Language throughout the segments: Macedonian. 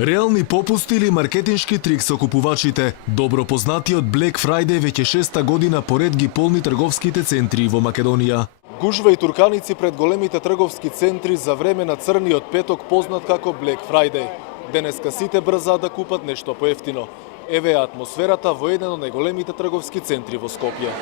Реални попусти или маркетиншки трик со купувачите? Добро познатиот Black Friday веќе 6-та година поред ги полни трговските центри во Македонија. Гужва и турканици пред големите трговски центри за време на црниот петок, познат како Black Friday. Денеска сите брзаат да купат нешто поевтино. Еве е атмосферата во еден од најголемите трговски центри во Скопје.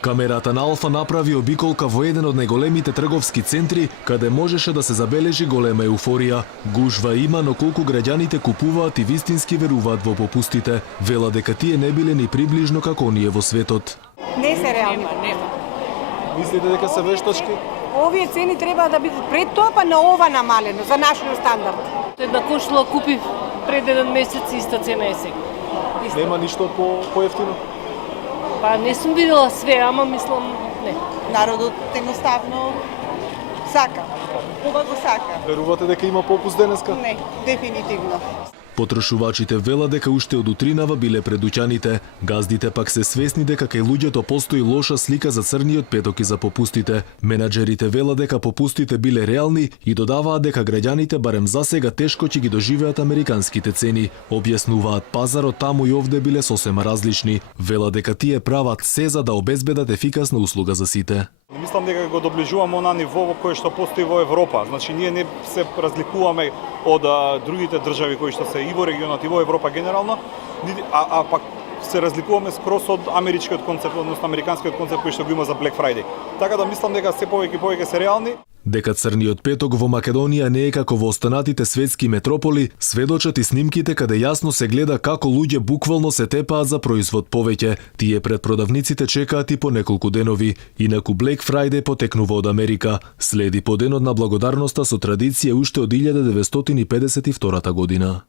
Камерата на Алфа направи обиколка во еден од најголемите трговски центри, каде можеше да се забележи голема еуфорија. Гужва има, но колку граѓаните купуваат и вистински веруваат во попустите, вела дека тие не биле ни приближно како оние во светот. Не се реални. Мислите дека се вештачки? Овие цени треба да бидат пред тоа, па на ова намалено, за нашиот стандард. Една кошула купив пред еден месец, иста цена е сега. Нема ништо поевтино? Па не сум видела све, ама мислам не. Народот едноставно сака. Ова го сака. Верувате дека има попуст денеска? Не, дефинитивно. Потрошувачите вела дека уште од утринава биле пред дуќаните. Газдите пак се свесни дека кај луѓето постои лоша слика за црниот петок и за попустите. Менаџерите вела дека попустите биле реални и додаваат дека граѓаните барем засега тешко ќе ги доживеат американските цени. Објаснуваат пазарот таму и овде биле сосема различни. Вела дека тие прават се за да обезбедат ефикасна услуга за сите. Мислам дека го доближуваме на ниво во кое што постои во Европа. Значи ние не се разликуваме од другите држави кои што се и во регионот и во Европа генерално, а пак се разликуваме скрос од америчкиот концепт, односно американскиот концепт кој што го има за Black Friday. Така да мислам дека се повеќе и повеќе се реални. Дека црниот петок во Македонија не е како во останатите светски метрополи, сведочат и снимките каде јасно се гледа како луѓе буквално се тепаат за производ повеќе. Тие пред продавниците чекаат и по неколку денови. Инаку Black Friday потекнува од Америка. Следи по денот на благодарноста со традиција уште од 1952 година.